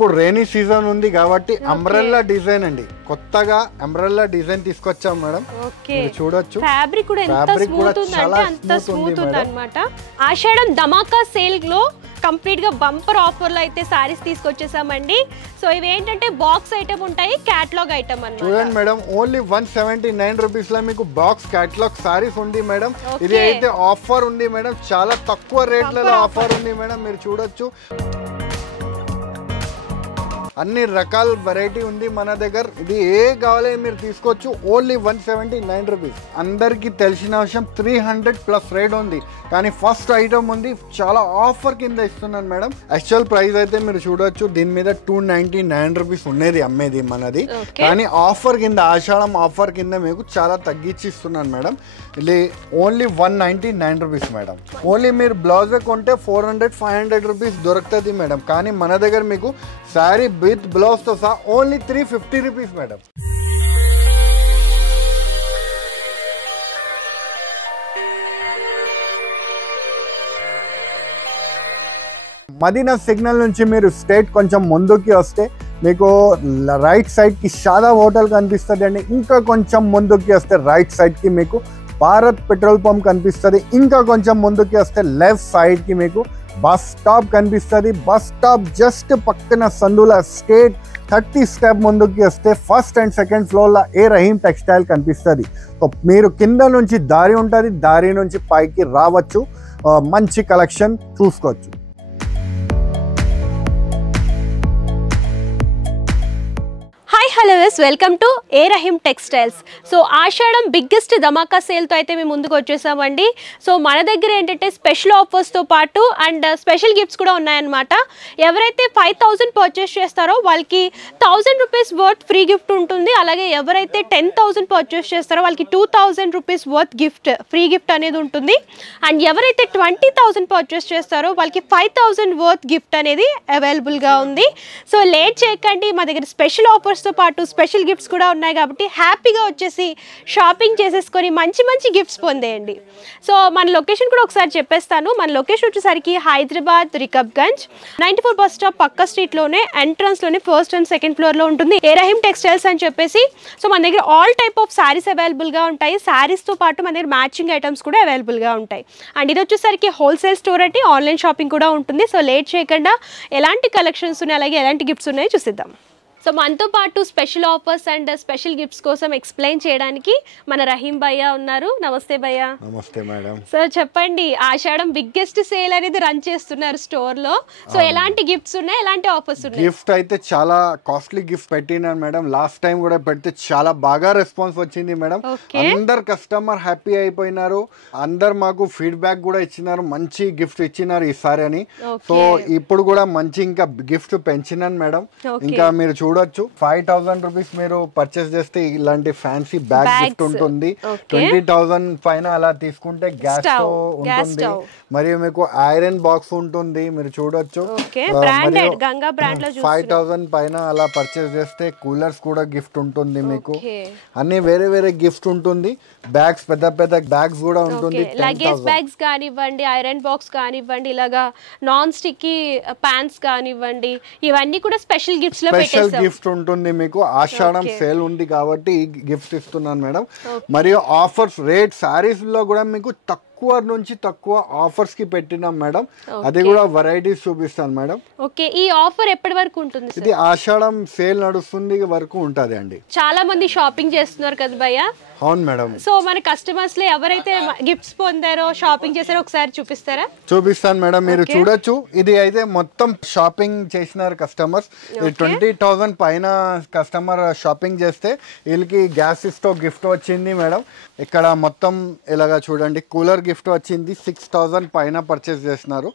ఇప్పుడు rainy season ఉంది కాబట్టి అంబ్రెల్లా డిజైన్ అండి, కొత్తగా అంబ్రెల్లా డిజైన్ తీసుకొచ్చాం మేడం. మీరు చూడొచ్చు ఫ్యాబ్రిక్ కూడా ఎంత స్మూత్ ఉందంటే అంత స్మూత్ ఉందన్నమాట. ఆషాఢం ధమాకా సేల్ లో కంప్లీట్ గా బంపర్ ఆఫర్ లో అయితే సారీస్ తీసుకొచ్చేసామండి. సో ఇవి ఏంటంటే బాక్స్ ఐటమ్ ఉంటాయి, క్యాటలాగ్ ఐటమ్ అన్నమాట. చూడండి మేడం, ఓన్లీ 179 రూపీస్ లో మీకు బాక్స్ క్యాటలాగ్ సారీస్ ఉంది మేడం. ఇది అయితే ఆఫర్ ఉంది మేడం, చాలా తక్కువ రేట్లలో ఆఫర్ ఉంది మేడం. మీరు చూడొచ్చు అన్ని రకాల వెరైటీ ఉంది మన దగ్గర. ఇది ఏ కావాలి మీరు తీసుకోవచ్చు, ఓన్లీ 179 రూపీస్. అందరికి తెలిసిన విషయం 300+ రేట్ ఉంది, కానీ ఫస్ట్ ఐటమ్ ఉంది చాలా ఆఫర్ కింద ఇస్తున్నాను మేడం. యాక్చువల్ ప్రైస్ అయితే మీరు చూడొచ్చు దీని మీద 299 రూపీస్ ఉన్నది అమ్మేది మనది, కానీ ఆఫర్ కింద ఆషాఢం ఆఫర్ కింద మీకు చాలా తగ్గించి ఇస్తున్నాను మేడం. ఇది ఓన్లీ 199 రూపీస్ మేడం. ఓన్లీ మీరు బ్లౌజ్ కొంటే 400-500 రూపీస్ దొరుకుతుంది మేడం, కానీ మన దగ్గర మీకు శారీ విత్ బ్లౌజ్ తో సహా only 350 rupees madam. Madina signal నుంచి మీరు స్ట్రైట్ కొంచెం ముందుకి వస్తే మీకు రైట్ సైడ్ కి షాదా హోటల్ కనిపిస్తుంది అండి. ఇంకా కొంచెం ముందుకి వస్తే రైట్ సైడ్ కి మీకు భారత్ పెట్రోల్ పంప్ కనిపిస్తుంది. ఇంకా కొంచెం ముందుకి వస్తే లెఫ్ట్ సైడ్ కి మీకు బస్ స్టాప్ కనిపిస్తుంది. బస్ స్టాప్ జస్ట్ పక్కన సందుల స్ట్రేట్ 30 స్టెప్ ముందుకి వస్తే ఫస్ట్ అండ్ సెకండ్ ఫ్లోర్లో ఏ రహీం టెక్స్టైల్ కనిపిస్తుంది. సో మీరు కింద నుంచి దారి ఉంటుంది, దారి నుంచి పైకి రావచ్చు, మంచి కలెక్షన్ చూసుకోవచ్చు. Hello welcome to A Rahim textiles. So Ashadham biggest ధమాకా సేల్తో అయితే మేము ముందుకు వచ్చేసామండి. సో మన దగ్గర ఏంటంటే స్పెషల్ ఆఫర్స్తో పాటు అండ్ స్పెషల్ గిఫ్ట్స్ కూడా ఉన్నాయన్నమాట. ఎవరైతే 5000 పర్చేస్ చేస్తారో వాళ్ళకి 1000 రూపీస్ వర్త్ ఫ్రీ గిఫ్ట్ ఉంటుంది. అలాగే ఎవరైతే 10,000 పర్చేస్ చేస్తారో వాళ్ళకి 2000 rupees worth gift free gift అనేది ఉంటుంది. అండ్ ఎవరైతే 20,000 పర్చేస్ చేస్తారో వాళ్ళకి 5000 వర్త్ గిఫ్ట్ అనేది అవైలబుల్గా ఉంది. సో లేట్ చేయకండి, మా దగ్గర స్పెషల్ ఆఫర్స్తో పాటు స్పెషల్ గిఫ్ట్స్ కూడా ఉన్నాయి కాబట్టి హ్యాపీగా వచ్చేసి షాపింగ్ చేసేసుకొని మంచి మంచి గిఫ్ట్స్ పొందేయండి. సో మన లొకేషన్ కూడా ఒకసారి చెప్పేస్తాను. మన లొకేషన్ వచ్చేసరికి హైదరాబాద్ రికబ్గంజ్ 94 బస్ స్టాప్ పక్క స్ట్రీట్లోనే ఎంట్రన్స్లోనే ఫస్ట్ అండ్ సెకండ్ ఫ్లోర్లో ఉంటుంది ఏ రహీం టెక్స్టైల్స్ అని చెప్పేసి. సో మన దగ్గర ఆల్ టైప్ ఆఫ్ శారీస్ అవైలబుల్గా ఉంటాయి. శారీస్తో పాటు మన దగ్గర మ్యాచింగ్ ఐటమ్స్ కూడా అవైలబుల్గా ఉంటాయి. అండ్ ఇది వచ్చేసరికి హోల్సేల్ స్టోర్ అంటే ఆన్లైన్ షాపింగ్ కూడా ఉంటుంది. సో లేట్ చేయకుండా ఎలాంటి కలెక్షన్స్ ఉన్నాయి అలాగే ఎలాంటి గిఫ్ట్స్ ఉన్నాయో చూసిద్దాం. సో మనతో పాటు special offers and special gifts కోసం ఎక్స్ప్లెయిన్ చేయడానికి మన రహీం భయ్య ఉన్నారు. నమస్తే భయ్య. నమస్తే మేడం. సో చెప్పండి, ఆషాఢం బిగ్గెస్ట్ సేల్ అనేది రన్ చేస్తున్నారు స్టోర్ లో. సో ఎలాంటి గిఫ్ట్స్ ఉన్నాయి, ఎలాంటి ఆఫర్స్ ఉన్నాయి? గిఫ్ట్ అయితే చాలా కాస్ట్లీ గిఫ్ట్ పెట్టినాను మేడం. లాస్ట్ టైం కూడా పెడితే చాలా బాగా రెస్పాన్స్ వచ్చింది మేడం. అందరు కస్టమర్ హ్యాపీ అయిపోయినారు, అందరు మాకు ఫీడ్బ్యాక్ కూడా ఇచ్చినారు, మంచి గిఫ్ట్ ఇచ్చినారు ఈసారి అని. సో ఇప్పుడు కూడా మంచి ఇంకా గిఫ్ట్ పెంచినాను మేడం. ఇంకా మీరు చూడొచ్చు 5000 రూపీస్ మీరు పర్చేస్ చేస్తే ఇలాంటి ఫ్యాన్సీ బ్యాగ్ గిఫ్ట్ ఉంటుంది. 20,000 పైన అలా తీసుకుంటే గ్యాస్ స్టవ్ ఉంటుంది, మరియు మీకు ఐరన్ బాక్స్ ఉంటుంది. మీరు చూడొచ్చు 5000 పైన అలా పర్చేస్ చేస్తే కూలర్స్ కూడా గిఫ్ట్ ఉంటుంది మీకు. అన్ని వేరే వేరే గిఫ్ట్ ఉంటుంది. బ్యాగ్స్ పెద్ద పెద్ద బ్యాగ్స్ కూడా ఉంటుంది. లగేజ్ బ్యాగ్స్ కానివ్వండి, ఐరన్ బాక్స్ కానివ్వండి, ఇలాగా నాన్ స్టిక్కీ ప్యాన్స్ కానివ్వండి, ఇవన్నీ కూడా స్పెషల్ గిఫ్ట్స్ లో పెట్టేసాం. గిఫ్ట్ ఉంటుంది మీకు. ఆషాఢం సేల్ ఉంది కాబట్టి గిఫ్ట్ ఇస్తున్నాను మేడం. మరియు ఆఫర్స్ రేట్ సారీస్ లో కూడా మీకు తక్కువ నుంచి తక్కువ ఆఫర్స్ కి పెట్టినాం మేడం. అది కూడా వెరైటీస్ చూపిస్తాను మేడం. ఓకే, ఈ ఆఫర్ ఎప్పటి వరకు ఉంటుంది? ఇది ఆషాఢం సేల్ నడుస్తుంది వరకు ఉంటది అండి. చాలా మంది షాపింగ్ చేస్తున్నారు కదా భయ్య. అవును మేడం. సో మన కస్టమర్స్ లో ఎవరైతే గిఫ్ట్స్ పొందారో, షాపింగ్ చేశారో ఒకసారి చూపిస్తారా? చూపిస్తాను మేడం. మీరు చూడొచ్చు, ఇది అయితే మొత్తం షాపింగ్ చేసినారు కస్టమర్స్. 20,000 పైన కస్టమర్ షాపింగ్ చేస్తే వీళ్ళకి గ్యాస్ స్టవ్ గిఫ్ట్ వచ్చింది మేడం. ఇక్కడ మొత్తం ఇలాగా చూడండి, కూలర్ గిఫ్ట్ వచ్చింది. 6,000 పైన పర్చేస్ చేసినారు,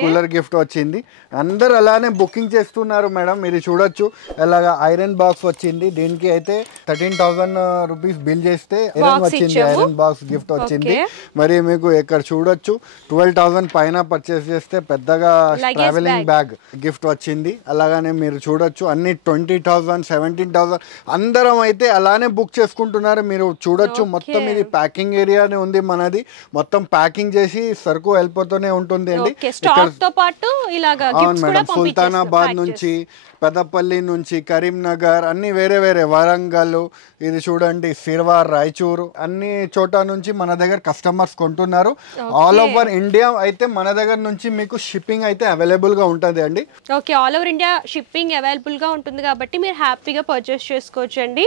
కూలర్ గిఫ్ట్ వచ్చింది. అందరు అలానే బుకింగ్ చేస్తున్నారు మేడం. మీరు చూడొచ్చు, ఇలాగా ఐరన్ బాక్స్ వచ్చింది. దీనికి అయితే 13,000 రూపీస్ బిల్ చేస్తే ఐరన్ వచ్చింది, ఐరన్ బాక్స్ గిఫ్ట్ వచ్చింది. మరి మీకు ఇక్కడ చూడొచ్చు 12,000 పైన పర్చేస్ చేస్తే పెద్దగా ట్రావెలింగ్ బ్యాగ్ గిఫ్ట్ వచ్చింది. అలాగానే మీరు చూడొచ్చు అన్ని 20,000, 17,000 అందరం అయితే అలానే బుక్ చేసుకుంటున్నారు. మీరు చూడొచ్చు మొత్తం ఇది ప్యాకింగ్ ఏరియానే ఉంది మనది. మొత్తం ప్యాకింగ్ చేసి సరుకు వెళ్ళిపోతూనే ఉంటుంది అండి. స్టాక్ తో పాటు ఇలాగా అవును మేడం, సుల్తానాబాద్ నుంచి, పెద్దపల్లి నుంచి, కరీంనగర్ అన్ని వేరే వేరే, వరంగల్, ఇది చూడండి సిర్వార్, రాయచూరు అన్ని చోట నుంచి మన దగ్గర కస్టమర్స్ కొంటున్నారు. ఆల్ ఓవర్ ఇండియా అయితే మన దగ్గర నుంచి మీకు షిప్పింగ్ అయితే అవైలబుల్ గా ఉంటుంది అండి. Okay, all over India shipping available గా ఉంటుంది కాబట్టి మీరు హ్యాపీగా పర్చేస్ చేసుకోవచ్చు అండి.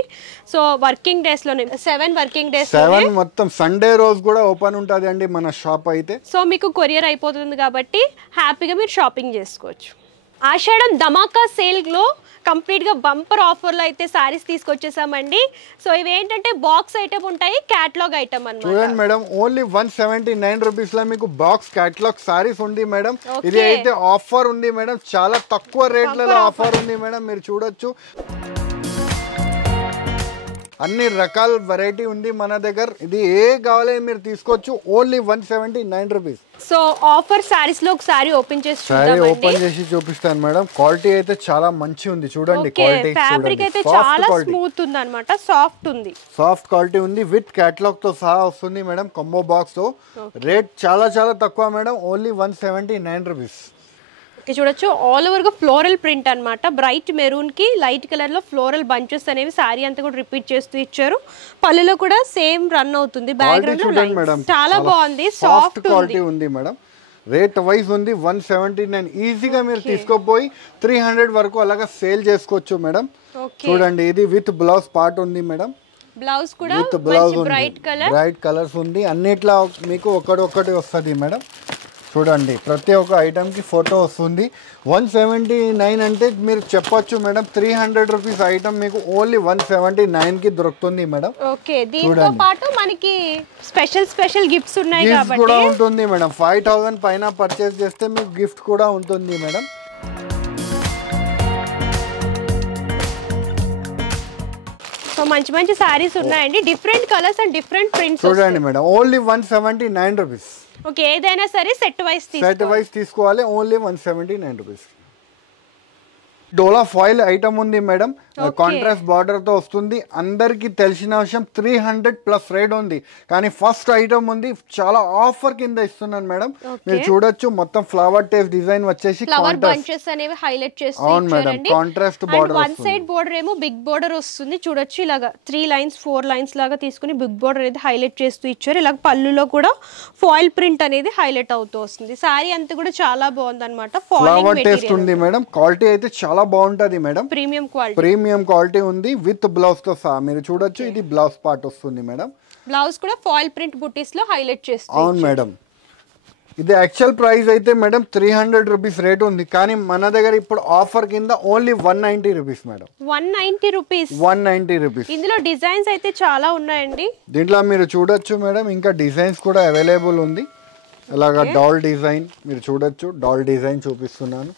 సో వర్కింగ్ డేస్ లోనే 7 వర్కింగ్ డేస్ 7 మొత్తం సండే రోజు కూడా ఓపెన్ ఉంటుంది అండి మన షాప్ అయితే. సో మీకు కొరియర్ అయిపోతుంది కాబట్టి హ్యాపీగా మీరు షాపింగ్ చేసుకోవచ్చు. ఆషాఢం ధమాకా సేల్లో కంప్లీట్గా బంపర్ ఆఫర్లో అయితే సారీస్ తీసుకొచ్చేసామండి. సో ఇవి ఏంటంటే బాక్స్ ఐటమ్ ఉంటాయి, క్యాటలాగ్ ఐటమ్ అన్నమాట. చూడండి మేడం, ఓన్లీ 179 రూపీస్ లో మీకు బాక్స్ క్యాటలాగ్ సారీస్ ఉంది మేడం. ఇది అయితే ఆఫర్ ఉంది మేడం, చాలా తక్కువ రేట్లలో ఆఫర్ ఉంది మేడం. మీరు చూడొచ్చు అన్ని రకాల వెరైటీ ఉంది మన దగ్గర. ఇది ఏ కావాలి మీరు తీసుకోవచ్చు, only 179 rupees. So offer saris లో ఒకసారి ఓపెన్ చేసి ఓపెన్ చేసి చూపిస్తాను మేడం. క్వాలిటీ అయితే చాలా మంచి ఉంది చూడండి. క్వాలిటీ ఫ్యాబ్రిక్ అయితే చాలా స్మూత్ ఉంది అన్నమాట, సాఫ్ట్ ఉంది, సాఫ్ట్ క్వాలిటీ ఉంది. విత్ క్యాటలాగ్ తో సహా వస్తుంది మేడం, కాంబో బాక్స్ తో. రేట్ చాలా చాలా తక్కువ మేడం, ఓన్లీ 179 రూపీస్. చూడొచ్చు ఆల్ ఓవర్ గా ఫ్లోరల్ ప్రింట్ అన్నమాట. బ్రైట్ మెరూన్ కి లైట్ కలర్ లో ఫ్లోరల్ బంచెస్ అనేవి సారీ అంతా కూడా రిపీట్ చేస్తూ ఇచ్చారు. పళ్ళులో కూడా సేమ్ రన్ అవుతుంది. బ్యాక్గ్రౌండ్ చాలా బాగుంది, సాఫ్ట్ క్వాలిటీ ఉంది మేడం. రేట్ వైజ్ ఉంది 179. ఈజీగా మీరు తీసుకోపోయి 300 వరకు అలాగా సేల్ చేసుకోవచ్చు మేడం. చూడండి ఇది విత్ బ్లౌజ్ పార్ట్ ఉంది మేడం. బ్లౌజ్ కూడా విత్ బ్లౌజ్ బ్రైట్ కలర్స్ ఉంది. అన్నిట్లో మీకు ఒకటి వస్తుంది మేడం. చూడండి ప్రతి ఒక్క ఐటమ్కి ఫోటో వస్తుంది. 179 అంటే మీరు చెప్పొచ్చు మేడం 300 రూపీస్ ఐటమ్ మీకు ఓన్లీ 179కి దొరుకుతుంది మేడం. ఓకే, దీంతో పాటు మనకి స్పెషల్ గిఫ్ట్స్ ఉన్నాయి కాబట్టి కూడా ఉంటుంది మేడం. 5000 పైన పర్చేస్ చేస్తే మీకు గిఫ్ట్ కూడా ఉంటుంది మేడం. సో మంచి సారీస్ ఉన్నాయండి, different colours and different prints. చూడండి మేడం, ఓన్లీ 179 రూపీస్. ఓకే, ఏదైనా సరే సెట్ వైస్ తీసుకోవాలి, ఓన్లీ 179 రూపీస్. డోలా ఫాయిల్ ఐటమ్ ఉంది మేడం, కాంట్రాస్ట్ బార్డర్ తో వస్తుంది. అందరికి తెలిసిన విషయం 300+ రేట్ ఉంది, కానీ ఫస్ట్ ఐటమ్ ఉంది చాలా ఆఫర్ కింద ఇస్తున్నాను మేడం. మీరు చూడొచ్చు మొత్తం ఫ్లవర్ టేప్ డిజైన్ వచ్చేసి అవును madam, contrast border. One side border ఏమో బిగ్ బోర్డర్ వస్తుంది. చూడొచ్చు ఇలాగా 3 లైన్స్ 4 లైన్స్ లాగా తీసుకుని బిగ్ బోర్డర్ అనేది హైలైట్ చేస్తూ ఇచ్చారు. ఇలాగ పళ్ళులో కూడా ఫాయిల్ ప్రింట్ అనేది హైలైట్ అవుతూ వస్తుంది. సారీ అంతా కూడా చాలా బాగుంది అనమాట. ఫ్లవర్ టేస్ట్ ఉంది మేడం. క్వాలిటీ అయితే చాలా బాగుంటది మేడం, ప్రీమియం క్వాలిటీ ఉంది. విత్ బ్లౌజ్ తో సహా మీరు చూడొచ్చు. ఇది బ్లౌజ్ పార్ట్ వస్తుంది మేడం. బ్లౌజ్ కూడా ఫాయిల్ ప్రింట్ బుటీస్ లో హైలైట్ చేస్తుంది. అవును మేడం. ఇది యాక్చువల్ ప్రైస్ అయితే మేడం 300 రూపీస్ రేట్ ఉంది, కానీ మన దగ్గర ఇప్పుడు ఆఫర్ కింద ఓన్లీ 190 రూపీస్ మేడం. 190 రూపీస్. ఇందులో డిజైన్స్ అయితే చాలా ఉన్నాయండి. దీంట్లో మీరు చూడొచ్చు మేడం, ఇంకా డిజైన్స్ కూడా అవైలబుల్ ఉంది. అలాగా డాల్ డిజైన్ మీరు చూడొచ్చు. డాల్ డిజైన్ చూపిస్తున్నాను.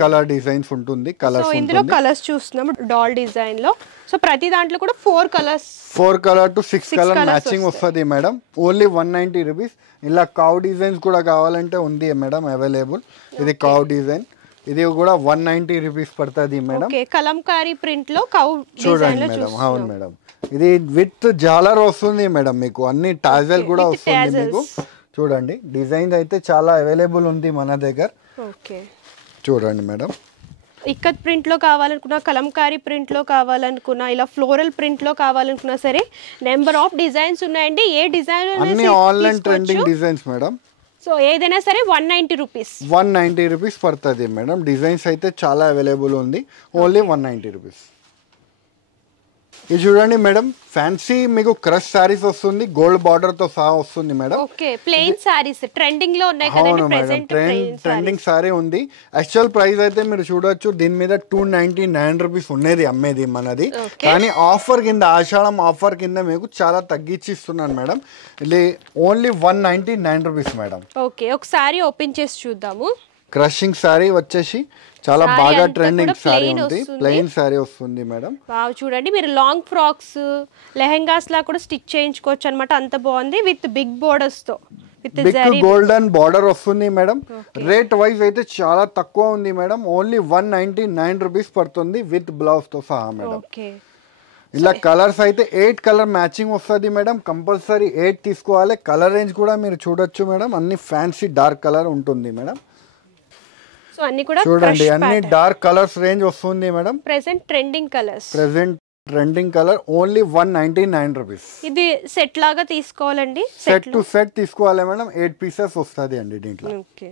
కలర్ డిజైన్స్ ఉంటుంది, కలర్స్ ఇందులో కలర్స్ చూస్తున్నాం డాల్ డిజైన్ లో. సో ప్రతి దాంట్లో కూడా 4 కలర్ టు 6 కలర్ మ్యాచింగ్ వస్తుంది మేడం. Only 190 rupees. ఇలా కావ్ డిజైన్స్ కూడా కావాలంటే ఉంది మేడం అవైలబుల్. ఇది కావ్ డిజైన్, ఇది కూడా 190 రూపీస్ పడుతుంది మేడం. కలంకారీ ప్రింట్ లో కావ్ చూడండి మేడం. అవును మేడం, ఇది విత్ జాలర్ వస్తుంది మేడం. మీకు అన్ని టాజల్ కూడా వస్తుంది మీకు. చూడండి డిజైన్ అయితే చాలా అవైలబుల్ ఉంది మన దగ్గర. చూడండి మేడం, ఇక్కత్ ప్రింట్ లో కావాలనుకున్నా, కలంకారీ ప్రింట్ లో కావాలనుకున్నా, ఇలా ఫ్లోరల్ ప్రింట్ లో కావాలనుకున్నా సరే నెంబర్ ఆఫ్ డిజైన్స్ ఉన్నాయండి. ఏ డిజైన్ అన్ని online trending designs madam. So ఏదైనా సరే 190 రూపీస్ పడుతుంది మేడం. డిజైన్స్ అయితే చాలా అవైలబుల్ ఉంది, ఓన్లీ 190 రూపీస్. ఇది చూడండి మేడం, ఫ్యాన్సీ మీకు క్రష్ సారీస్ వస్తుంది, గోల్డ్ బార్డర్ తో సహా వస్తుంది madam. Okay, plain saris trending లో ఉన్నాయి కదండి ప్రెజెంట్. ట్రెండింగ్ సారీ ఉంది. యాక్చువల్ ప్రైస్ అయితే మీరు చూడొచ్చు, దీని మీద 299 రూపీస్ ఉన్నది అమ్మేది మనది, కానీ ఆఫర్ కింద, ఆషాఢం ఆఫర్ కింద మీకు చాలా తగ్గించి ఇస్తున్నాను మేడం. ఇది ఓన్లీ 199 రూపీస్ మేడం. ఓకే, ఒకసారి ఓపెన్ చేసి చూద్దాము. క్రషింగ్ సారీ వచ్చేసి చాలా బాగా ట్రెండింగ్ సారీ ఉంది. ప్లెయిన్ సారీ వస్తుంది మేడం. వావ్, చూడండి మీరు లాంగ్ ఫ్రాక్స్, లెహెంగాస్ లా కూడా స్టిచ్ చేయించుకోవచ్చు అన్నమాట. అంత బాగుంది. విత్ బిగ్ బోర్డర్స్ తో, బిగ్ గోల్డెన్ బార్డర్ వస్తుంది మేడం. రేట్ వైజ్ అయితే చాలా తక్కువ ఉంది మేడం. ఓన్లీ 199 రూపీస్ పడుతుంది విత్ బ్లౌజ్ తో సహా మేడం. ఇలా కలర్స్ అయితే 8 కలర్ మ్యాచింగ్ వస్తుంది మేడం. కంపల్సరీ 8 తీసుకోవాలి. కలర్ రేంజ్ కూడా మీరు చూడొచ్చు మేడం, అన్ని ఫ్యాన్సీ డార్క్ కలర్ ఉంటుంది మేడం. సో అన్ని కూడా చూడండి అన్ని డార్క్ కలర్స్ రేంజ్ వస్తుంది madam. Present trending colour only 199 rupees. ఇది సెట్ లాగా తీసుకోవాలండి, సెట్ టు సెట్ తీసుకోవాలి మేడం. 8 పీసెస్ వస్తుంది అండి దీంట్లో. ఓకే.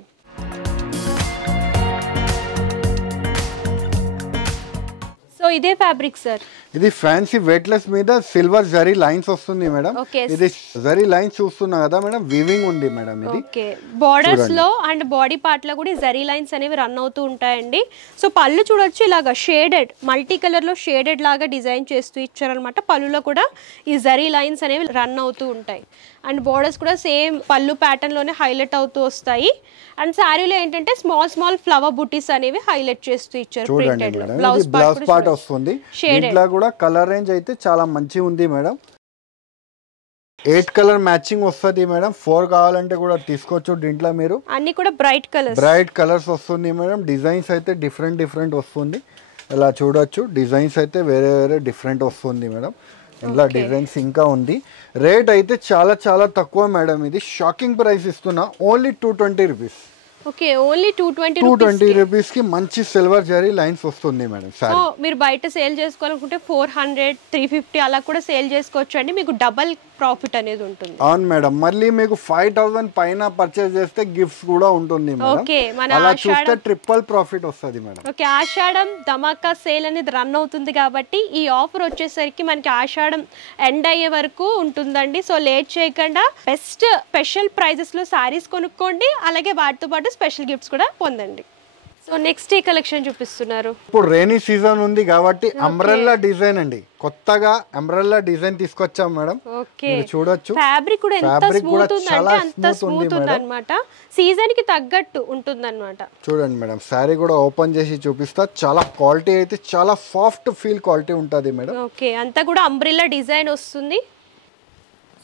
సో ఇదే ఫ్యాబ్రిక్ సార్, ఇది ఫ్యాన్సీ వెయిట్లెస్ మీద సిల్వర్ జరీ లైన్స్ వస్తుంది మేడం. ఇది జరీ లైన్స్ చూస్తున్నా కదా మేడం, వీవింగ్ ఉంది మేడం. ఇది ఓకే. బోర్డర్స్ లో అండ్ బాడీ పార్ట్ లో కూడా జరీ లైన్స్ అనేవి రన్ అవుతూ ఉంటాయండి. సో పళ్ళు చూడొచ్చు, ఇలాగా షేడెడ్ మల్టీ కలర్ లో షేడెడ్ లాగా డిజైన్ చేస్తూ ఇచ్చారనమాట. పళ్ళులో కూడా ఈ జరీ లైన్స్ అనేవి రన్ అవుతూ ఉంటాయి. అండ్ బోర్డర్స్ కూడా సేమ్ పళ్ళు ప్యాటర్న్ లోనే హైలైట్ అవుతూ వస్తాయి. అండ్ శారీలో ఏంటంటే స్మాల్ ఫ్లవర్ బుటీస్ అనేవి హైలైట్ చేస్తూ ఇచ్చారు. ప్రింటెడ్ లో బ్లౌజ్ పార్ట్ వస్తుంది. దీంట్లో కూడా కలర్ రేంజ్ అయితే చాలా మంచి ఉంది మేడం. 8 కలర్ మ్యాచింగ్ వస్తుంది మేడం. 4 కావాలంటే కూడా తీసుకోవచ్చు. దీంట్లో మీరు అన్ని కూడా బ్రైట్ కలర్స్ వస్తుంది మేడం. డిజైన్స్ అయితే డిఫరెంట్ వస్తుంది. ఇలా చూడొచ్చు, డిజైన్స్ అయితే వేరే డిఫరెంట్ వస్తుంది మేడం. ఇలా డిజైన్స్ ఇంకా ఉంది. రేట్ అయితే చాలా తక్కువ మేడం. ఇది షాకింగ్ ప్రైస్ ఇస్తున్నా, only 220 rupees. Okay, only 220 rupees కి మంచి సిల్వర్ జరీ లైన్స్ వస్తుంది మేడం. సో మీరు బయట సేల్ చేసుకోవాలనుకుంటే 400, 350 అలా కూడా సేల్ చేసుకోవచ్చు అండి. మీకు డబల్ ప్రాఫిట్ అనేది ఉంటుంది. అవును మేడం. మళ్ళీ మీకు 5000 పైన పర్చేస్ చేస్తే గిఫ్ట్స్ కూడా ఉంటుంది మేడం. ఓకే, మన అలా చూస్తే ట్రిపుల్ ప్రాఫిట్ వస్తుంది మేడం. ఓకే, ఆషాఢం ధమాకా సేల్ అనేది రన్ అవుతుంది కాబట్టి ఈ ఆఫర్ వచ్చేసరికి మనకి ఆషాఢం ఎండ్ అయ్యే వరకు ఉంటుందండి. సో లేట్ చేయకుండా బెస్ట్ స్పెషల్ ప్రైజెస్ లో సారీస్ కొనుక్కోండి, అలాగే వాటితో పాటు స్పెషల్ గిఫ్ట్స్ కూడా పొందండి. సో నెక్స్ట్ ఈ కలెక్షన్ చూపిస్తున్నారు. ఇప్పుడు రైనీ సీజన్ ఉంది కాబట్టి అంబ్రెల్లా డిజైన్ అండి. కొత్తగా అంబ్రెల్లా డిజైన్ తీసుకొచ్చాం మేడం. ఓకే, చూడొచ్చు. ఫ్యాబ్రిక్ కూడా ఎంత స్మూత్ ఉందంటే అంత స్మూత్ ఉందన్నమాట. సీజన్ కి తగ్గట్టు ఉంటుందన్నమాట. చూడండి మేడం, సారీ కూడా ఓపెన్ చేసి చూపిస్తా. చాలా క్వాలిటీ అయితే చాలా సాఫ్ట్ ఫీల్ క్వాలిటీ ఉంటుంది మేడం. ఓకే, అంతా కూడా అంబ్రెల్లా డిజైన్ వస్తుంది.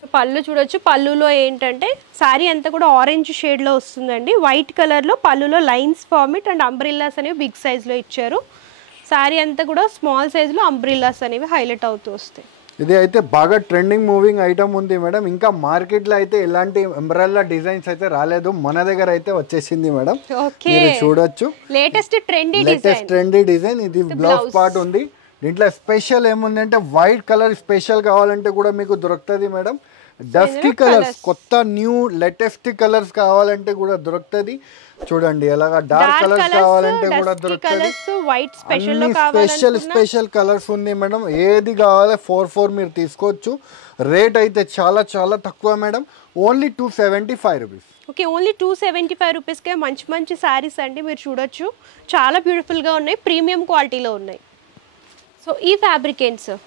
సో పళ్ళు చూడొచ్చు. పళ్ళులో ఏంటంటే శారీ అంతా కూడా ఆరెంజ్ షేడ్లో వస్తుందండి. వైట్ కలర్లో పళ్ళులో లైన్స్ ఫార్మిట్ అండ్ అంబ్రిల్లాస్ అనేవి బిగ్ సైజ్లో ఇచ్చారు. శారీ అంతా కూడా స్మాల్ సైజ్లో అంబ్రిల్లాస్ అనేవి హైలైట్ అవుతూ వస్తాయి. ఇది అయితే బాగా ట్రెండింగ్ మూవింగ్ ఐటమ్ ఉంది మేడం. ఇంకా మార్కెట్లో అయితే ఎలాంటి అంబ్రెల్లా డిజైన్స్ అయితే రాలేదు, మన దగ్గర అయితే వచ్చేసింది మేడం. మీరు చూడొచ్చు, లేటెస్ట్ ట్రెండీ డిజైన్. ఇది బ్లౌజ్ పార్ట్ ఉంది. దీంట్లో స్పెషల్ ఏముందంటే వైట్ కలర్ స్పెషల్ కావాలంటే కూడా మీకు దొరుకుతుంది మేడం. డస్కీ కలర్స్, కొత్త న్యూ లేటెస్ట్ కలర్స్ కావాలంటే కూడా దొరుకుతుంది. చూడండి, ఎలాగా డార్క్ కలర్స్ కావాలంటే కూడా దొరుకుతుంది. స్పెషల్ కలర్స్ ఉంది మేడం. ఏది కావాలి 4 మీరు తీసుకోవచ్చు. రేట్ అయితే చాలా తక్కువ madam, only 275 rupees. Okay, only 275 రూపీస్కే మంచి శారీస్ అండి. మీరు చూడొచ్చు, చాలా బ్యూటిఫుల్గా ఉన్నాయి, ప్రీమియం క్వాలిటీలో ఉన్నాయి. సో ఈ ఫ్యాబ్రిక్ ఏంటి సార్?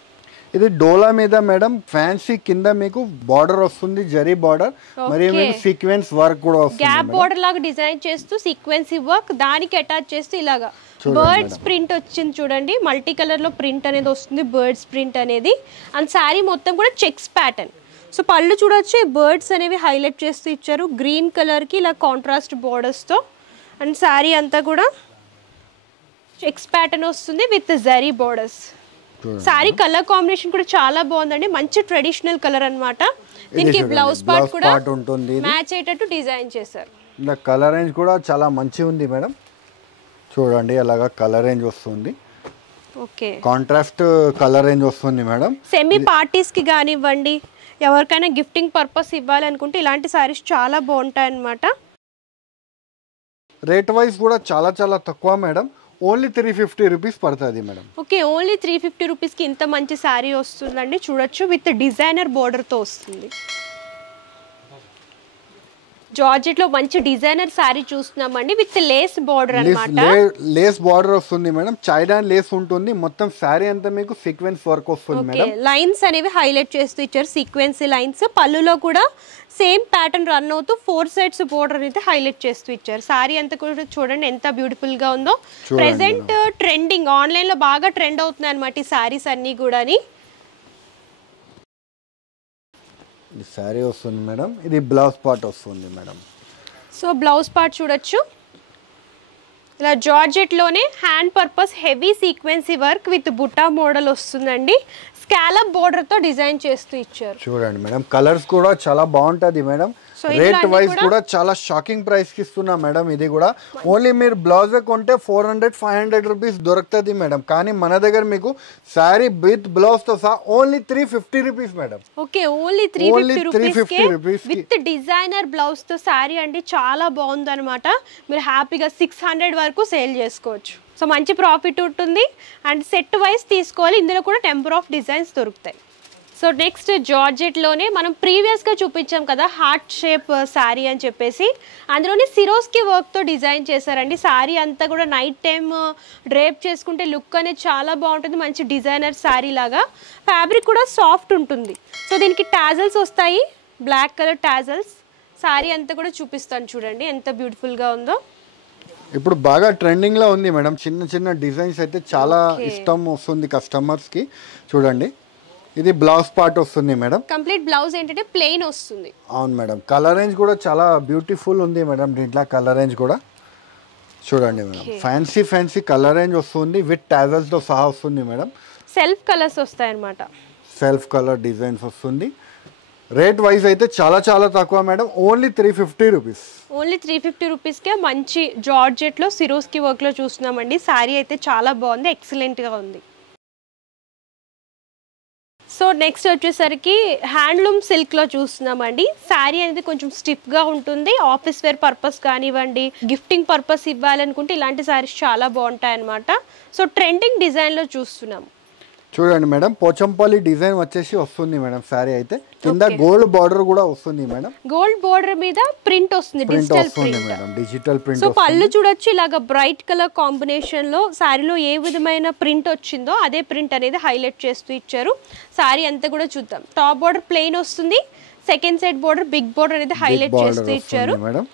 ఇది డోలా మీద మేడం. ఫ్యాన్సీ కింద మీకు బార్డర్ వస్తుంది, జరీ బార్డర్, మరి మీకు సీక్వెన్స్ వర్క్ కూడా వస్తుంది. గ్యాప్ బార్డర్ లాగా డిజైన్ చేస్తూ సీక్వెన్సీ వర్క్ దానికి అటాచ్ చేస్తూ ఇలాగా బర్డ్స్ ప్రింట్ వచ్చింది చూడండి. మల్టీ కలర్ లో ప్రింట్ అనేది వస్తుంది, బర్డ్స్ ప్రింట్ అనేది. అండ్ శారీ మొత్తం కూడా చెక్స్ ప్యాటర్న్. సో పళ్ళు చూడొచ్చు, బర్డ్స్ అనేవి హైలైట్ చేస్తూ ఇచ్చారు గ్రీన్ కలర్ కి ఇలా కాంట్రాస్ట్ బోర్డర్స్ తో. అండ్ శారీ అంతా కూడా చెక్స్ ప్యాటర్న్ వస్తుంది with zari borders. Sorry colour combination కూడా చాలా బాగుందండి, మంచి ట్రెడిషనల్ కలర్ అన్నమాట. దీనికి బ్లౌజ్ పార్ట్ కూడా ఉంటుంది, మ్యాచ్ అయ్యేటట్టు డిజైన్ చేశారు. ఇలా కలర్ రేంజ్ కూడా చాలా మంచి ఉంది మేడం. చూడండి, అలాగా కలర్ రేంజ్ వస్తుంది. ఓకే, కాంట్రాస్ట్ కలర్ రేంజ్ వస్తుంది మేడం. సెమీ పార్టీస్ కి కానివ్వండి, ఎవరికైనా గిఫ్టింగ్ పర్పస్ ఇవ్వాలి అనుకుంటే ఇలాంటి సారీస్ చాలా బాగుంటాయి అన్నమాట. రేట్ వైజ్ కూడా చాలా తక్కువ మేడం. ఓన్లీ 350 రూపీస్ పడుతుంది మేడం. ఓకే, ఓన్లీ 350 రూపీస్కి ఇంత మంచి శారీ వస్తుందండి. చూడొచ్చు, విత్ డిజైనర్ బోర్డర్తో వస్తుంది. జార్జెట్ లో మంచి డిజైనర్ శారీ చూస్తున్నామండి, విత్ లేస్ బోర్డర్ అన్నమాట. లేస్ బోర్డర్ వస్తుంది మేడం, చైడాన్ లేస్ ఉంటుంది. మొత్తం శారీ అంతా మీకు సీక్వెన్స్ వర్క్ వస్తుంది మేడం. లైన్స్ అనేవి హైలైట్ చేస్తూ ఇచ్చారు, సీక్వెన్సీ లైన్స్. పళ్ళులో కూడా సేమ్ ప్యాటర్న్ రన్ అవుతూ 4 సైడ్స్ బోర్డర్ అయితే హైలైట్ చేస్తూ ఇచ్చారు. శారీ అంతా కూడా చూడండి ఎంత బ్యూటిఫుల్ గా ఉందో. ప్రెసెంట్ ట్రెండింగ్, ఆన్లైన్ లో బాగా ట్రెండ్ అవుతున్నాయి అన్నమాట ఈ శారీస్ అన్ని కూడా. ఈ శారీ వస్తుంది మేడం. ఇది బ్లౌజ్ పార్ట్ వస్తుంది మేడం. సో బ్లౌజ్ పార్ట్ చూడొచ్చు, ఇలా జార్జెట్ లోనే hand purpose heavy sequence work with butta model వస్తుందండి. స్కాలప్ బోర్డర్ తో డిజైన్ చేస్తూ ఇచ్చారు. చూడండి మేడం, కలర్స్ కూడా చాలా బాగుంటది మేడం. రేట్ వైజ్ కూడా చాలా షాకింగ్ ప్రైస్ కి ఇస్తున్నా మేడం. ఇది కూడా ఓన్లీ మీరు బ్లౌజ్ కొంటే 400-500 రూపీస్ దొరుకుతుంది మేడం. కానీ మన దగ్గర మీకు సారీ విత్ బ్లౌజ్ తో సహా only 350 rupees madam. Okay, only 350 rupees with designer blouse తో సారీ అండి. చాలా బాగుంది అనమాట. మీరు హ్యాపీగా 600 వరకు సేల్ చేసుకోవచ్చు. సో మంచి ప్రాఫిట్ ఉంటుంది. అండ్ సెట్ వైజ్ తీసుకోవాలి. ఇందులో కూడా టెంపర్ ఆఫ్ డిజైన్స్ దొరుకుతాయి. సో నెక్స్ట్ జార్జెట్లోనే మనం ప్రీవియస్గా చూపించాం కదా హార్ట్ షేప్ శారీ అని చెప్పేసి, అందులోనే సిరోస్కి వర్క్తో డిజైన్ చేశారండి. శారీ అంతా కూడా నైట్ టైం డ్రేప్ చేసుకుంటే లుక్ అనేది చాలా బాగుంటుంది. మంచి డిజైనర్ శారీ లాగా. ఫ్యాబ్రిక్ కూడా సాఫ్ట్ ఉంటుంది. సో దీనికి టాజల్స్ వస్తాయి, బ్లాక్ కలర్ టాజల్స్. శారీ అంతా కూడా చూపిస్తాను చూడండి ఎంత బ్యూటిఫుల్గా ఉందో. ఇప్పుడు బాగా ట్రెండింగ్ లో ఉంది మేడం. చిన్న చిన్న డిజైన్స్ అయితే చాలా ఇష్టం వస్తుంది కస్టమర్స్ కి. చూడండి, ఇది బ్లౌజ్ పార్ట్ వస్తుంది మేడం. కంప్లీట్ బ్లౌజ్ ఏంటంటే ప్లెయిన్ వస్తుంది. అవును మేడం. కలర్ రేంజ్ కూడా చాలా బ్యూటిఫుల్ ఉంది మేడం. దీంట్లో కలర్ రేంజ్ కూడా చూడండి మేడం. ఫ్యాన్సీ కలర్ రేంజ్ వస్తుంది విత్ టాజల్స్ తో సహా వస్తుంది మేడం. సెల్ఫ్ కలర్స్ వస్తాయి అన్నమాట. సెల్ఫ్ కలర్ డిజైన్స్ వస్తుంది. రేట్ వైజ్ అయితే చాలా తక్కువ మేడం. Only 350 rupees. ఓన్లీ 350 రూపీస్కే మంచి జార్జెట్లో సిరోస్కి వర్క్లో చూస్తున్నామండి. శారీ అయితే చాలా బాగుంది, ఎక్సలెంట్గా ఉంది. సో నెక్స్ట్ వచ్చేసరికి హ్యాండ్లూమ్ సిల్క్లో చూస్తున్నామండి. శారీ అనేది కొంచెం స్టిఫ్గా ఉంటుంది. ఆఫీస్ వేర్ పర్పస్ కానివ్వండి, గిఫ్టింగ్ పర్పస్ ఇవ్వాలనుకుంటే ఇలాంటి శారీస్ చాలా బాగుంటాయి అన్నమాట. సో ట్రెండింగ్ డిజైన్లో చూస్తున్నాము. చూడండి మేడం, పోచంపల్లి డిజైన్ వచ్చేసి వస్తుంది మేడం. శారీ అయితే కింద గోల్డ్ బార్డర్ కూడా వస్తుంది మేడం. గోల్డ్ బార్డర్ మీద ప్రింట్ వస్తుంది, digital print madam. Digital print. So పళ్ళు చూడొచ్చు, ఇలాగ బ్రైట్ కలర్ కాంబినేషన్ లో శారీలో ఏ విధమైన ప్రింట్ వచ్చిందో అదే ప్రింట్ అనేది హైలైట్ చేస్తూ ఇచ్చారు. శారీ అంతా కూడా చూద్దాం. టాప్ బార్డర్ ప్లెయిన్ వస్తుంది, second side border big border అనేది హైలైట్ చేస్తూ ఇచ్చారు మేడం.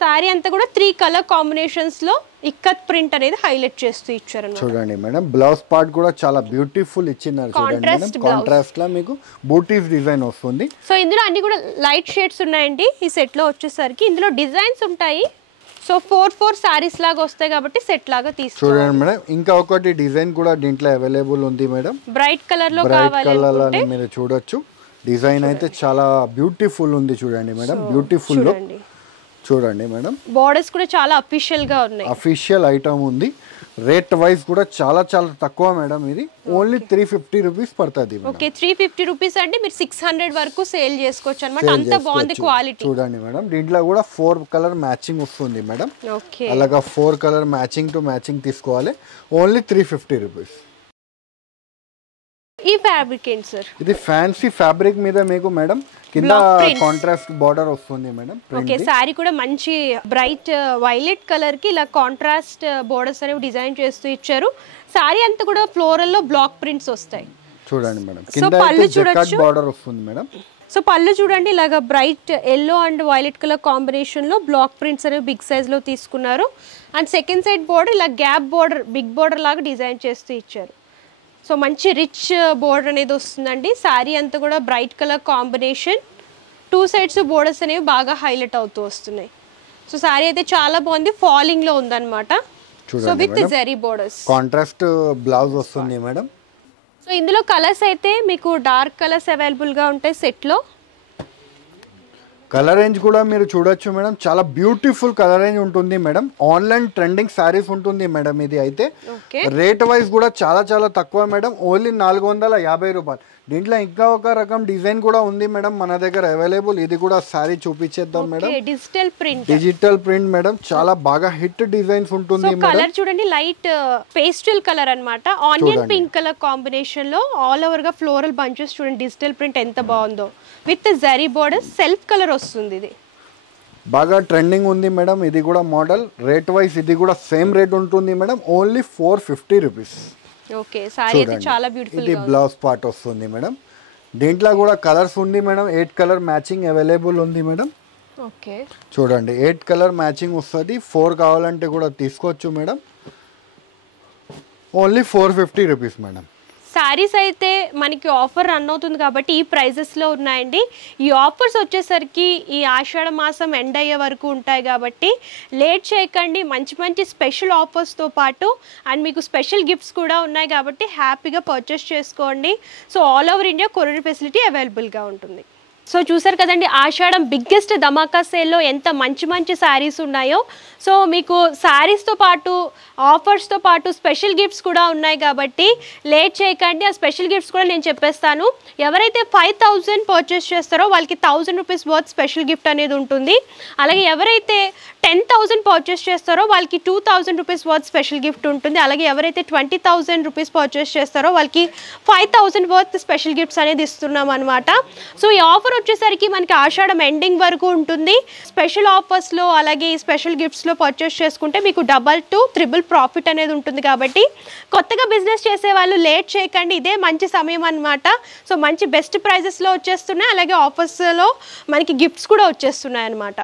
శారీ అంతా కూడా 3 కలర్ కాంబినేషన్స్ లో ఇక్కత్ ప్రింట్ అనేది హైలైట్ చేస్తూ ఇచ్చారు. చూడండి మేడం, బ్లౌజ్ పార్ట్ కూడా చాలా బ్యూటిఫుల్ ఇచ్చినారు. చూడండి, కాంట్రాస్ట్ లా మీకు బూటీస్ డిజైన్ వస్తుంది. సో ఇందులో అన్ని కూడా లైట్ షేడ్స్ ఉన్నాయండి. ఈ సెట్ లో వచ్చేసరికి ఇందులో డిజైన్స్ ఉంటాయి. సో 4 సారీస్ లాగా వస్తాయి కాబట్టి సెట్ లాగా తీసుకోవాలి. చూడండి మేడం, ఇంకా ఒకటి డిజైన్ కూడా దీంట్లో అవైలబుల్ ఉంది మేడం. బ్రైట్ కలర్ లో కావాలి మీరు చూడొచ్చు. డిజైన్ అయితే చాలా బ్యూటిఫుల్ ఉంది. చూడండి మేడం, బ్యూటిఫుల్ లో చూడండి మేడం. బోర్డర్స్ కూడా చాలా అఫీషియల్ గా ఉన్నాయి. అఫీషియల్ ఐటమ్ ఉంది. రేట్ వైజ్ కూడా చాలా తక్కువ మేడం. ఇది ఓన్లీ 350 రూపీస్ పడుతుంది. ఓకే, 350 రూపీస్ అంటే మీరు 600 వరకు సేల్ చేసుకోవచ్చు అన్నమాట. అంత బాగుంది క్వాలిటీ. చూడండి మేడం, దీంట్లో కూడా 4 కలర్ మ్యాచింగ్ వస్తుంది మేడం. ఓకే, అలాగా 4 కలర్ మ్యాచింగ్ టు మ్యాచింగ్ తీసుకోవాలి. Only 350 rupees. ఈ ఫ్యాబ్రిక్ ఏంటి సార్? ఇది ఫ్యాన్సీ ఫ్యాబ్రిక్ మీద మీకు మేడం కింద కాంట్రాస్ట్ బార్డర్ వస్తుంది మేడం. ఓకే, సారీ కూడా మంచి బ్రైట్ వైలెట్ కలర్ కి ఇలా కాంట్రాస్ట్ బోర్డర్స్ అనేవి డిజైన్ చేస్తూ ఇచ్చారు. సారీ అంతా కూడా ఫ్లోరల్ లో బ్లాక్ ప్రింట్స్ వస్తాయి. చూడండి మేడం, కింద జకార్డ్ బార్డర్ వస్తుంది మేడం. సో పళ్ళు చూడండి, ఇలాగా bright yellow and violet colour combination లో బ్లాక్ ప్రింట్స్ అనేవి బిగ్ సైజ్ లో తీసుకున్నారు. అండ్ సెకండ్ సైడ్ బోర్డర్ ఇలా గ్యాప్ బోర్డర్ బిగ్ బోర్డర్ లాగా డిజైన్ చేస్తూ ఇచ్చారు. సో మంచి రిచ్ బోర్డర్ అనేది వస్తుందండి. శారీ అంతా కూడా bright colour combination. 2 sides borders అనేవి బాగా హైలైట్ అవుతూ వస్తున్నాయి. సో శారీ అయితే చాలా బాగుంది, ఫాలింగ్ లో ఉందన్నమాట. So with zari borders, contrast blouse వస్తుంది మేడం. సో ఇందులో కలర్స్ అయితే మీకు డార్క్ కలర్స్ అవైలబుల్ గా ఉంటాయి సెట్ లో. కలర్ రేంజ్ కూడా మీరు చూడొచ్చు మేడం. చాలా బ్యూటిఫుల్ కలర్ రేంజ్ ఉంటుంది మేడం. ఆన్లైన్ ట్రెండింగ్ సారీస్ ఉంటుంది మేడం. ఇది అయితే రేట్ వైజ్ కూడా చాలా తక్కువ మేడం. ఓన్లీ 450 రూపాయలు. దీంట్లో ఇంకా ఒక రకం డిజైన్ కూడా ఉంది మేడం మన దగ్గర అవైలబుల్. ఇది కూడా సారీ చూపించేద్దాం మేడం. డిజిటల్ ప్రింట్ మేడం, చాలా బాగా హిట్ డిజైన్స్ ఉంటుంది. కలర్ చూడండి, లైట్ పేస్టల్ కలర్ అన్నమాట. ఆనియన్ పింక్ కలర్ కాంబినేషన్ లో ఆల్ ఓవర్ గా ఫ్లోరల్ బంచెస్ చూడండి. డిజిటల్ ప్రింట్ ఎంత బాగుందో with zari border. Self colour వస్తుంది. ఇది బాగా ట్రెండింగ్ ఉంది మేడం. ఇది కూడా మోడల్. రేట్ వైజ్ ఇది కూడా సేమ్ రేట్ ఉంటుంది madam. Only 450 rupees. Okay, sorry అయితే చాలా బ్యూటిఫుల్. ఇది బ్లౌజ్ పార్ట్ వస్తుంది మేడం. దీంట్లో కూడా కలర్స్ ఉంది మేడం. 8 కలర్ మ్యాచింగ్ అవైలబుల్ ఉంది మేడం. ఓకే, చూడండి 8 కలర్ మ్యాచింగ్ వస్తుంది. 4 కావాలంటే కూడా తీసుకోవచ్చు madam. Only 450 rupees madam. Saris అయితే మనకి ఆఫర్ రన్ అవుతుంది కాబట్టి ఈ ప్రైజెస్లో ఉన్నాయండి. ఈ ఆఫర్స్ వచ్చేసరికి ఈ ఆషాఢ మాసం ఎండ్ అయ్యే వరకు ఉంటాయి కాబట్టి లేట్ చేయకండి. మంచి మంచి స్పెషల్ ఆఫర్స్తో పాటు అండ్ మీకు స్పెషల్ గిఫ్ట్స్ కూడా ఉన్నాయి కాబట్టి హ్యాపీగా పర్చేస్ చేసుకోండి. So all over India courier facility అవైలబుల్గా ఉంటుంది. సో చూసారు కదండి, ఆషాఢం బిగ్గెస్ట్ ధమాకా సేల్లో ఎంత మంచి మంచి శారీస్ ఉన్నాయో. సో మీకు శారీస్తో పాటు ఆఫర్స్తో పాటు స్పెషల్ గిఫ్ట్స్ కూడా ఉన్నాయి కాబట్టి లేట్ చేయకండి. ఆ స్పెషల్ గిఫ్ట్స్ కూడా నేను చెప్పేస్తాను. ఎవరైతే 5000 పర్చేస్ చేస్తారో వాళ్ళకి 1000 రూపీస్ వర్త్ స్పెషల్ గిఫ్ట్ అనేది ఉంటుంది. అలాగే ఎవరైతే 10,000 పర్చేస్ చేస్తారో వాళ్ళకి 2000 రూపీస్ వర్త్ స్పెషల్ గిఫ్ట్ ఉంటుంది. అలాగే ఎవరైతే 20,000 రూపీస్ పర్చేస్ చేస్తారో వాళ్ళకి 5000 వర్త్ స్పెషల్ గిఫ్ట్స్ అనేది ఇస్తున్నాం అనమాట. సో ఈ ఆఫర్ వచ్చేసరికి మనకి ఆషాఢం ఎండింగ్ వరకు ఉంటుంది. స్పెషల్ ఆఫర్స్లో అలాగే ఈ స్పెషల్ గిఫ్ట్స్లో పర్చేస్ చేసుకుంటే మీకు డబల్ టు ట్రిపుల్ ప్రాఫిట్ అనేది ఉంటుంది. కాబట్టి కొత్తగా బిజినెస్ చేసే వాళ్ళు లేట్ చేయకండి, ఇదే మంచి సమయం అనమాట. సో మంచి బెస్ట్ ప్రైజెస్లో వచ్చేస్తున్నాయి, అలాగే ఆఫర్స్లో మనకి గిఫ్ట్స్ కూడా వచ్చేస్తున్నాయి అనమాట.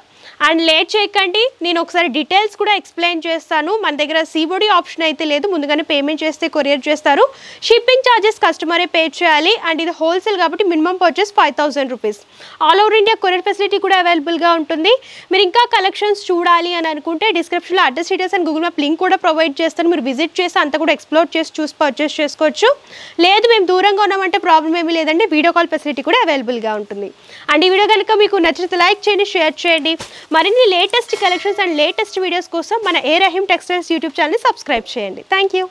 అండ్ లేట్ చేయకండి, నేను ఒకసారి డీటెయిల్స్ కూడా ఎక్స్ప్లెయిన్ చేస్తాను. మన దగ్గర సిఓడి ఆప్షన్ అయితే లేదు, ముందుగానే పేమెంట్ చేస్తే కొరియర్ చేస్తారు. షిప్పింగ్ ఛార్జెస్ కస్టమరే పే చేయాలి. అండ్ ఇది హోల్సేల్ కాబట్టి minimum purchase 5000 rupees. All over India courier facility కూడా అవైలబుల్గా ఉంటుంది. మీరు ఇంకా కలెక్షన్స్ చూడాలి అని అనుకుంటే డిస్క్రిప్షన్లో address details and Google map link కూడా ప్రొవైడ్ చేస్తాను. మీరు విజిట్ చేసి అంతా కూడా ఎక్స్ప్లోర్ చేసి చూసి పర్చేస్ చేసుకోవచ్చు. లేదు మేము దూరంగా ఉన్నామంటే ప్రాబ్లం ఏమీ లేదండి, వీడియో కాల్ ఫెసిలిటీ కూడా అవైలబుల్గా ఉంటుంది. అండ్ ఈ వీడియో కనుక మీకు నచ్చితే లైక్ చేయండి, షేర్ చేయండి. మరిన్ని latest collections and latest videos కోసం మన ఏ రహీం టెక్స్టైల్స్ యూట్యూబ్ ఛానల్ని సబ్స్క్రైబ్ చేయండి. Thank you.